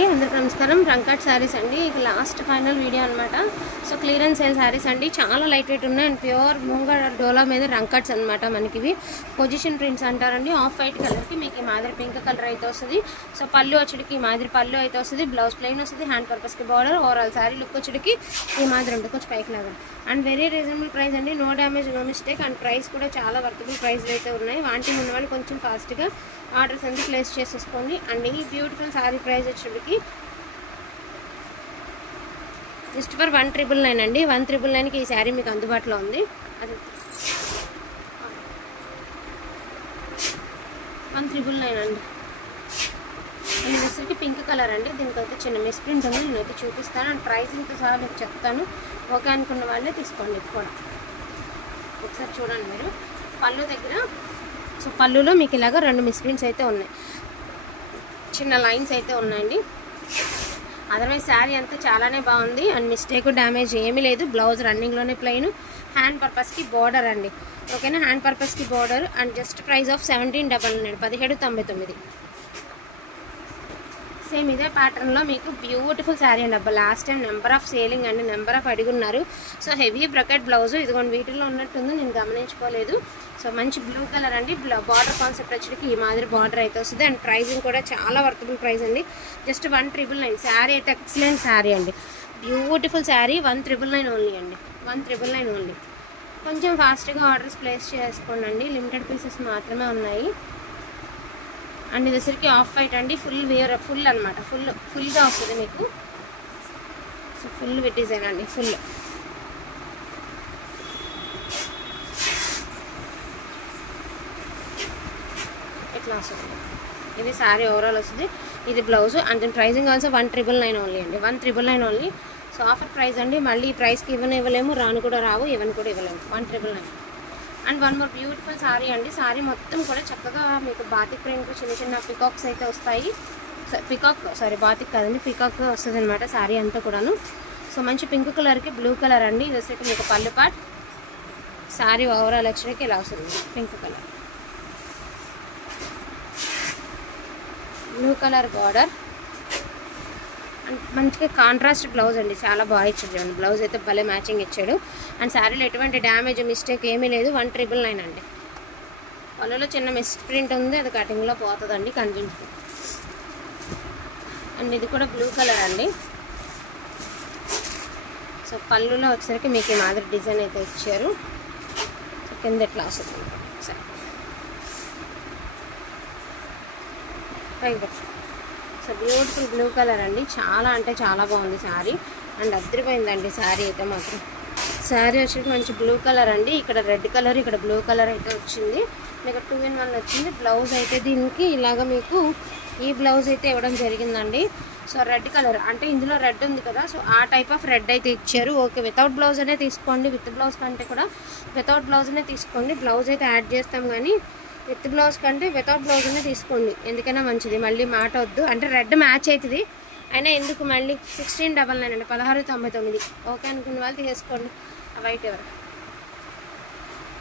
అందరికీ నమస్కారం. రంకట్ శారీస్ అండి. ఇది లాస్ట్ ఫైనల్ వీడియో అనమాట. సో క్లియరెన్స్ సేల్ శారీస్ అండి. చాలా లైట్ వెయిట్ ఉన్నాయి అండ్ ప్యూర్ మూంగా డోలా మీద రంకట్స్ అనమాట. మనకి ఇవి పొజిషన్ ప్రింట్స్ అంటారండి. ఆఫ్ వైట్ కలర్కి మీకు ఈ మాదిరి పింక్ కలర్ అయితే వస్తుంది. సో పళ్ళు వచ్చేటికి ఈ మాదిరి పళ్ళు అయితే వస్తుంది. బ్లౌజ్ ప్లెయిన్ వస్తుంది. హ్యాండ్ పర్పస్కి బార్డర్. ఓవరాల్ శారీ లుక్ వచ్చేటికి ఈ మాదిరి ఉంటుంది, కొంచెం పైకి లాగా. అండ్ వెరీ రీజనబుల్ ప్రైస్ అండి. No damage, no mistake. And price కూడా చాలా వర్తబుల్ ప్రైస్లు అయితే ఉన్నాయి. వాంటింగ్ ఉన్న వాళ్ళు కొంచెం ఫాస్ట్గా ఆర్డర్స్ అన్ని ప్లేస్ చేసేసుకోండి. అండ్ ఈ బ్యూటిఫుల్ శారీ ప్రైస్ వచ్చేటికి జస్ట్ ఫర్ 1,999 అండి. 1,999కి ఈ శారీ మీకు అందుబాటులో ఉంది. అది 1,999 అండి. ఇది వచ్చేసరికి పింక్ కలర్ అండి. దీనికైతే చిన్న మిస్ప్రింట్ ఉంది, నేనైతే చూపిస్తాను. అండ్ ప్రైసింగ్తో సహా మీకు చెప్తాను. ఓకే అనుకున్న వాళ్ళే తీసుకోండి. ఇది కూడా ఒకసారి చూడండి మీరు పళ్ళు దగ్గర. సో పళ్ళులో మీకు ఇలాగ 2 మిస్ప్రింట్స్ అయితే ఉన్నాయి, చిన్న లైన్స్ అయితే ఉన్నాయండి. అదర్వైజ్ శారీ అంతా చాలానే బాగుంది. అండ్ మిస్టేక్ డ్యామేజ్ ఏమీ లేదు. బ్లౌజ్ రన్నింగ్లోనే ప్లెయిన్. హ్యాండ్ పర్పస్కి బార్డర్ అండి. ఓకేనా, హ్యాండ్ పర్పస్కి border. And just price of 1799, 1799. Same ఇదే ప్యాటర్న్లో మీకు బ్యూటిఫుల్ శారీ అండి. అబ్బా last time number of selling అండి, నెంబర్ ఆఫ్ అడుగున్నారు. సో హెవీ బ్రకెట్ బ్లౌజ్ ఇదిగోండి వీటిలో ఉన్నట్టుంది, నేను గమనించుకోలేదు. సో మంచి బ్లూ కలర్ అండి. బార్డర్ కాన్సెప్ట్ వచ్చేటికి ఈ మాదిరి బార్డర్ అయితే వస్తుంది. అండ్ ప్రైసింగ్ కూడా చాలా వర్తబుల్ ప్రైస్ అండి. జస్ట్ 1,999. శారీ అయితే ఎక్సలెంట్ శారీ అండి. బ్యూటిఫుల్ శారీ. 1,999 ఓన్లీ అండి. 1,999 ఓన్లీ. కొంచెం ఫాస్ట్గా ఆర్డర్స్ ప్లేస్ చేసుకోండి అండి. లిమిటెడ్ పీసెస్ మాత్రమే ఉన్నాయి. అండ్ ఇది వచ్చరికి ఆఫ్ వైట్ అండి. ఫుల్ అనమాట. ఫుల్గా వస్తుంది మీకు. సో ఫుల్ విత్ డిజైన్ అండి. ఫుల్ ఇట్లా వస్తుంది. ఇది శారీ ఓవరాల్ వస్తుంది. ఇది బ్లౌజ్. అండ్ దీని ప్రైసింగ్ ఆల్సో 1,999 ఓన్లీ అండి. 1,999 ఓన్లీ. సో ఆఫర్ ప్రైస్ అండి. మళ్ళీ ఈ ప్రైస్కి ఇవ్వలేము, రాను కూడా రావు, ఇవన్నీ కూడా ఇవ్వలేము. 1,999. And one more beautiful sari అండి. శారీ మొత్తం కూడా చక్కగా మీకు బాతిక్ ప్రింట్ చిన్న చిన్న పికాక్స్ అయితే వస్తాయి. బాతిక్ కాదండి, పికాక్ వస్తుంది అనమాట శారీ అంతా కూడాను. సో మంచి పింక్ కలర్కి బ్లూ కలర్ అండి. ఇది వచ్చేసి మీకు పళ్ళు పార్ట్. శారీ ఓవరాల్ వచ్చేకి ఇలా వస్తుంది. Pink colour, blue colour border. And మంచిగా కాంట్రాస్ట్ బ్లౌజ్ అండి. చాలా బాగా ఇచ్చాడు చూడండి. బ్లౌజ్ అయితే భలే మ్యాచింగ్ ఇచ్చాడు. అండ్ శారీలో ఎటువంటి డ్యామేజ్ మిస్టేక్ ఏమీ లేదు. 1,999 అండి. పళ్ళులో చిన్న మిస్ ప్రింట్ ఉంది, అది కటింగ్లో పోతుందండి, కనిపించదు. అండ్ ఇది కూడా బ్లూ కలర్ అండి. సో పళ్ళులో వచ్చేసరికి మీకు ఈ మాదిరి డిజైన్ అయితే ఇచ్చారు. సో కింద ఎట్లా వస్తుంది సరే పైకి. సో బ్యూటిఫుల్ బ్లూ కలర్ అండి. చాలా అంటే చాలా బాగుంది శారీ. అండ్ అద్దరిపోయిందండి శారీ అయితే మాత్రం. శారీ వచ్చేసి మంచి బ్లూ కలర్ అండి. ఇక్కడ రెడ్ కలర్, ఇక్కడ బ్లూ కలర్ అయితే వచ్చింది. మీకు 2 in 1 వచ్చింది. బ్లౌజ్ అయితే దీనికి ఇలాగ మీకు ఈ బ్లౌజ్ అయితే ఇవ్వడం జరిగిందండి. సో రెడ్ కలర్ అంటే ఇందులో రెడ్ ఉంది కదా, సో ఆ టైప్ ఆఫ్ రెడ్ అయితే ఇచ్చారు. ఓకే, వితౌట్ బ్లౌజ్ అనే తీసుకోండి. విత్ బ్లౌజ్ కంటే కూడా వితౌట్ బ్లౌజ్ అనే తీసుకోండి. బ్లౌజ్ అయితే యాడ్ చేస్తాం కానీ విత్ బ్లౌజ్ కంటే వితౌట్ బ్లౌజ్ అనే తీసుకోండి. ఎందుకైనా మంచిది. మళ్ళీ మాట వద్దు అంటే రెడ్ మ్యాచ్ అవుతుంది అయినా ఎందుకు మళ్ళీ. 1699 అండి. 1699. ఓకే అనుకున్న వాళ్ళు తీసుకోండి. వైట్ ఎవరు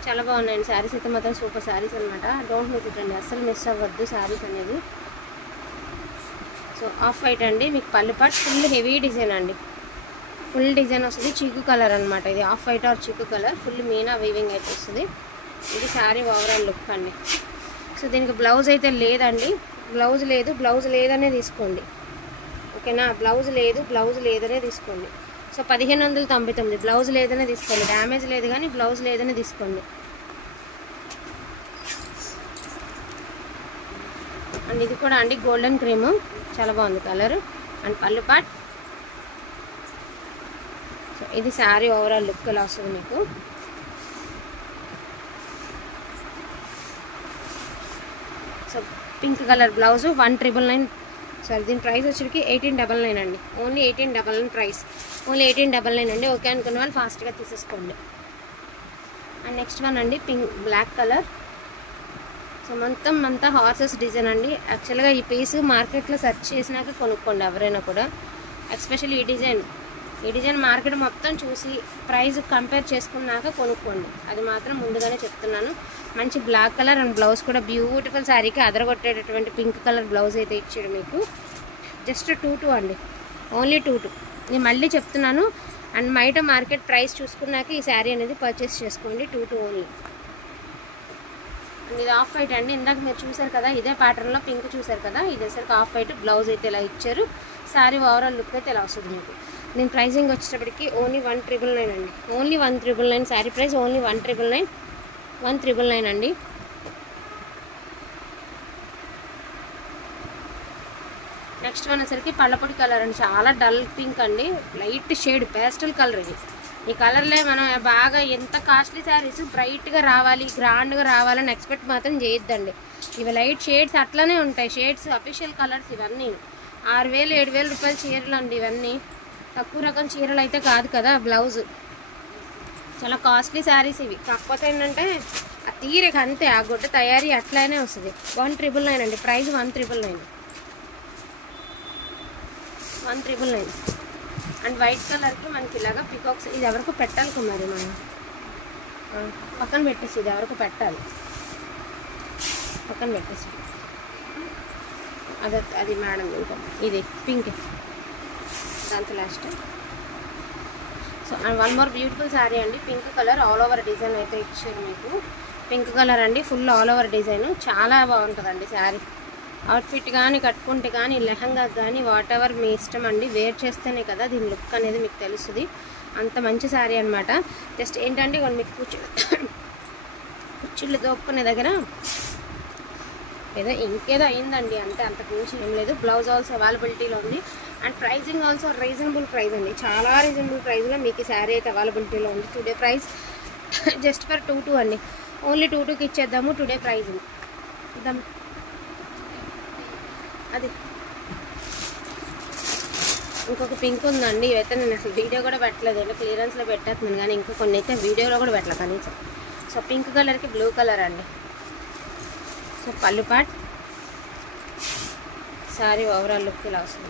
చాలా బాగున్నాయండి శారీస్ అయితే మాత్రం. సూపర్ శారీస్ అనమాట. డోంట్ మిస్ ఇట్ అండి. అస్సలు మిస్ అవ్వద్దు శారీస్ అనేది. సో ఆఫ్ వైట్ అండి. మీకు పళ్ళు పాటు ఫుల్ హెవీ డిజైన్ అండి. ఫుల్ డిజైన్ వస్తుంది. చీకు కలర్ అనమాట. ఇది ఆఫ్ వైట్ ఆర్ చీకు కలర్. ఫుల్ మీనా వీవింగ్ అయితే వస్తుంది. ఇది శారీ ఓవరాల్ లుక్ అండి. సో దీనికి బ్లౌజ్ అయితే లేదండి. బ్లౌజ్ లేదనే తీసుకోండి. ఓకేనా, బ్లౌజ్ లేదనే తీసుకోండి. సో 1599. బ్లౌజ్ లేదనే తీసుకోండి. డ్యామేజ్ లేదు కానీ బ్లౌజ్ లేదనే తీసుకోండి. అండ్ ఇది కూడా అండి గోల్డెన్ క్రీము. చాలా బాగుంది కలర్. అండ్ పళ్ళు పార్ట్. సో ఇది శారీ ఓవరాల్ లుక్ ఎలా వస్తుంది మీకు. So pink colour blouse 1,999. Sorry దీని ప్రైస్ వచ్చేకి 1899 అండి. Only 1899 price. ఓన్లీ 1899 అండి. ఓకే అనుకున్న వాళ్ళు ఫాస్ట్గా తీసేసుకోండి. అండ్ నెక్స్ట్ వన్ అండి బ్లాక్ కలర్. సో మొత్తం అంతా హార్సెస్ డిజైన్ అండి. యాక్చువల్గా ఈ పీస్ మార్కెట్లో సెర్చ్ చేసినాక కొనుక్కోండి ఎవరైనా కూడా. ఎస్పెషల్లీ ఈ డిజైన్ మార్కెట్ మొత్తం చూసి ప్రైస్ కంపేర్ చేసుకున్నాక కొనుక్కోండి. అది మాత్రం ముందుగానే చెప్తున్నాను. మంచి బ్లాక్ కలర్ అండ్ బ్లౌజ్ కూడా బ్యూటిఫుల్ శారీకి అదరగొట్టేటటువంటి పింక్ కలర్ బ్లౌజ్ అయితే ఇచ్చాడు మీకు. జస్ట్ 2 అండి, ఓన్లీ 2 నేను మళ్ళీ చెప్తున్నాను. అండ్ బయట మార్కెట్ ప్రైస్ చూసుకున్నాక ఈ శారీ అనేది పర్చేస్ చేసుకోండి. 2 ఓన్లీ. అండ్ ఇది ఆఫ్ వైట్ అండి, ఇందాక మీరు చూసారు కదా ఇదే ప్యాటర్న్లో పింక్ చూసారు కదా, ఇది వచ్చేసరికి ఆఫ్ వైట్, బ్లౌజ్ అయితే ఇలా ఇచ్చారు. శారీ ఓవరాల్ లుక్ అయితే ఇలా వస్తుంది మీకు. దీని ప్రైజింగ్ వచ్చేటప్పటికి ఓన్లీ 1999 అండి, ఓన్లీ 1999. శారీ ప్రైస్ ఓన్లీ 1999 అండి. నెక్స్ట్ వన్ వచ్చేసరికి పళ్ళపొడి కలర్ అండి, చాలా డల్ పింక్ అండి, లైట్ షేడ్ పేస్టల్ కలర్ ఇది. ఈ కలర్లే మనం బాగా ఎంత కాస్ట్లీ శారీస్ బ్రైట్గా రావాలి, గ్రాండ్గా రావాలని ఎక్స్పెక్ట్ మాత్రం చేయొద్దండి. ఇవి లైట్ షేడ్స్ అట్లనే ఉంటాయి, షేడ్స్ అఫీషియల్ కలర్స్ ఇవన్నీ. 6000 7000 రూపాయల చీరలు అండి ఇవన్నీ, తక్కువ రకం చీరలు అయితే కాదు కదా. బ్లౌజ్ చాలా కాస్ట్లీ శారీస్ ఇవి. కాకపోతే ఏంటంటే ఆ తీరిక అంతే, ఆ గుడ్డ తయారీ అట్లానే వస్తుంది. 1999 అండి ప్రైస్, 1999. అండ్ వైట్ కలర్కి మనకి ఇలాగా పికాక్స్, ఇది ఎవరికో పెట్టాలి కుమారి, మనం పక్కన పెట్టేసి, ఇది ఎవరికో పెట్టాలి, పక్కన పెట్టేసి. అది మేడం ఇంకా ఇది పింక్, దాంతో last. So and one more beautiful sari అండి, pink colour all over design అయితే ఇచ్చారు మీకు. పింక్ కలర్ అండి, ఫుల్ ఆల్ ఓవర్ డిజైన్, చాలా బాగుంటుందండి శారీ. అవుట్ఫిట్ కానీ కట్టుకుంటే కానీ, లెహంగా కానీ, వాట్ ఎవర్ మీ ఇష్టం అండి. వేర్ చేస్తేనే కదా దీని లుక్ అనేది మీకు తెలుస్తుంది. అంత మంచి శారీ అనమాట. జస్ట్ ఏంటంటే మీకు కుర్చీలు దోపుకునే దగ్గర ఏదో ఇంకేదో అయిందండి అంతే, అంతకుమించి ఏం లేదు. బ్లౌజ్ ఆల్సో అవైలబిలిటీలో ఉంది. And pricing also reasonable price అండి, చాలా రీజనబుల్ ప్రైస్లో మీకు ఈ శారీ అయితే అవైలబిలిటీలో ఉంది. టుడే ప్రైస్ జస్ట్ ఫర్ 22 అండి, ఓన్లీ 22కి ఇచ్చేద్దాము. టుడే ప్రైజ్ ఇద్దాం. అది ఇంకొక పింక్ ఉందండి, ఇవైతే నేను అసలు వీడియో కూడా పెట్టలేదు, అంటే క్లియరెన్స్లో పెట్టేస్తున్నాను కానీ ఇంకా కొన్ని అయితే వీడియోలో కూడా పెట్టలేదు కనీసం. సో పింక్ కలర్కి బ్లూ కలర్ అండి. సో పళ్ళు పాట్, శారీ ఓవరాల్ లుక్ ఇలా వస్తుంది.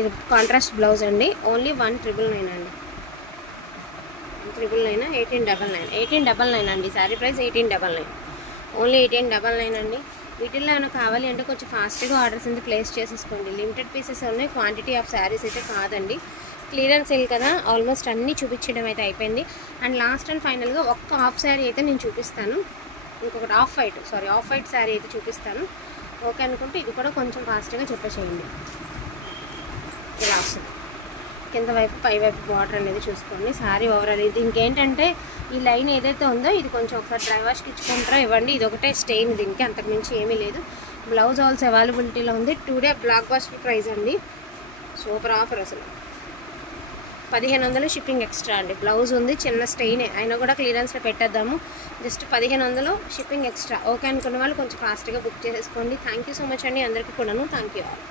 ఇది కాంట్రాస్ట్ బ్లౌజ్ అండి, ఓన్లీ 1999 అండి, 1999, 1899 అండి. శారీ ప్రైస్ 1899, ఓన్లీ 1899 అండి. వీటిల్లో ఏమైనా కావాలి అంటే కొంచెం ఫాస్ట్గా ఆర్డర్స్ అయితే ప్లేస్ చేసేసుకోండి. లిమిటెడ్ పీసెస్ ఉన్నాయి, క్వాంటిటీ ఆఫ్ శారీస్ అయితే కాదండి. క్లియరెన్స్ సేల్ కదా, ఆల్మోస్ట్ అన్నీ చూపించడం అయితే అయిపోయింది. అండ్ లాస్ట్ అండ్ ఫైనల్గా ఒక్క హాఫ్ శారీ అయితే నేను చూపిస్తాను, ఇంకొకటి ఆఫ్ వైట్ శారీ అయితే చూపిస్తాను. ఓకే అనుకుంటే ఇది కూడా కొంచెం ఫాస్ట్గా చెప్పేసేయండి. ఇలా వస్తుంది, కింద వైపు పై వైపు బార్డర్ అనేది చూసుకోండి. శారీ ఓవరాల్ ఇది ఇంకేంటంటే ఈ లైన్ ఏదైతే ఉందో ఇది కొంచెం ఒకసారి డ్రై వాష్కి ఇచ్చుకుంటారా ఇవ్వండి, ఇది ఒకటే స్టెయిన్, దీనికి అంతకుమించి ఏమీ లేదు. బ్లౌజ్ ఆల్సో అవైలబిలిటీలో ఉంది. టుడే బ్లాక్ బస్టర్ ప్రైస్ అండి, సూపర్ ఆఫర్ అసలు. 1500 షిప్పింగ్ ఎక్స్ట్రా అండి. బ్లౌజ్ ఉంది, చిన్న స్టెయిన్ అయినా కూడా క్లియరెన్స్లో పెట్టేద్దాము. Just 1500 shipping extra. ఓకే అనుకున్న వాళ్ళు కొంచెం ఫాస్ట్గా బుక్ చేసేసుకోండి. థ్యాంక్ యూ సో మచ్ అండి అందరికీ కూడాను. Thank you all.